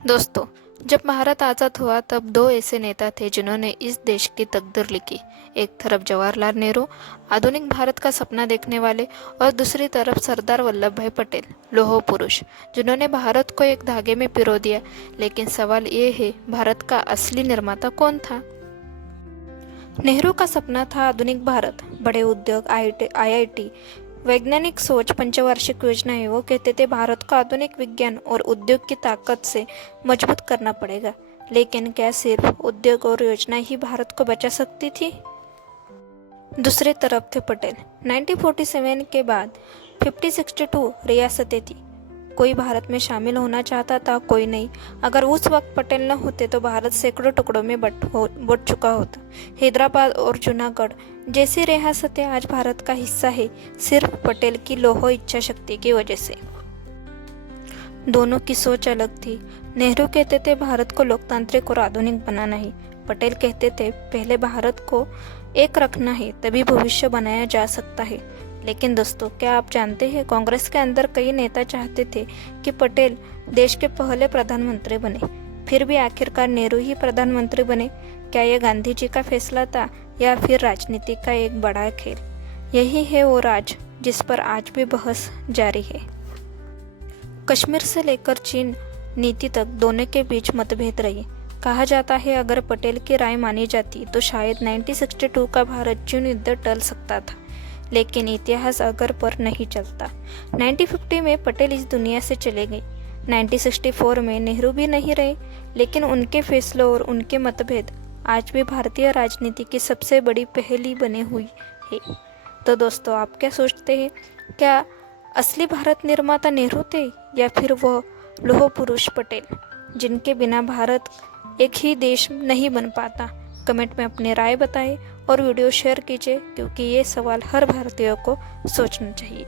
दोस्तों, जब भारत आज़ाद हुआ तब दो ऐसे नेता थे जिन्होंने इस देश की तकदीर लिखी। एक तरफ जवाहरलाल नेहरू, आधुनिक भारत का सपना देखने वाले, और दूसरी तरफ सरदार वल्लभ भाई पटेल, लौह पुरुष, जिन्होंने भारत को एक धागे में पिरो दिया। लेकिन सवाल ये है, भारत का असली निर्माता कौन था? नेहरू का सपना था आधुनिक भारत, बड़े उद्योग, आईआईटी, वैज्ञानिक सोच, पंचवार्षिक योजनाएं। वो कहते थे भारत को आधुनिक विज्ञान और उद्योग की ताकत से मजबूत करना पड़ेगा। लेकिन क्या सिर्फ उद्योग और योजनाएं ही भारत को बचा सकती थी? दूसरी तरफ थे पटेल। 1947 के बाद 50-62 रियासतें थी। कोई भारत में शामिल होना चाहता था, कोई नहीं। अगर उस वक्त पटेल न होते तो भारत सैकड़ों टुकड़ों में बट चुका होता। हैदराबाद और जूनागढ़ जैसी रियासतें आज भारत का हिस्सा है, सिर्फ पटेल की लौह इच्छा शक्ति की वजह से। दोनों की सोच अलग थी। नेहरू कहते थे भारत को लोकतांत्रिक और आधुनिक बनाना है। पटेल कहते थे पहले भारत को एक रखना है, तभी भविष्य बनाया जा सकता है। लेकिन दोस्तों, क्या आप जानते हैं, कांग्रेस के अंदर कई नेता चाहते थे कि पटेल देश के पहले प्रधानमंत्री बने। फिर भी आखिरकार नेहरू ही प्रधानमंत्री बने। क्या यह गांधी जी का फैसला था या फिर राजनीति का एक बड़ा खेल? यही है वो राज जिस पर आज भी बहस जारी है। कश्मीर से लेकर चीन नीति तक दोनों के बीच मतभेद रहे। कहा जाता है अगर पटेल की राय मानी जाती तो शायद 1962 का भारत चीन युद्ध टल सकता था। लेकिन इतिहास अगर पर नहीं चलता। 1950 में पटेल इस दुनिया से चले गए। 1964 में नेहरू भी नहीं रहे, लेकिन उनके फैसलों और उनके मतभेद आज भी भारतीय राजनीति की सबसे बड़ी पहेली बने हुई है। तो दोस्तों, आप क्या सोचते हैं? क्या असली भारत निर्माता नेहरू थे या फिर वह लौह पुरुष पटेल, जिनके बिना भारत एक ही देश नहीं बन पाता? कमेंट में अपनी राय बताएं और वीडियो शेयर कीजिए, क्योंकि ये सवाल हर भारतीय को सोचना चाहिए।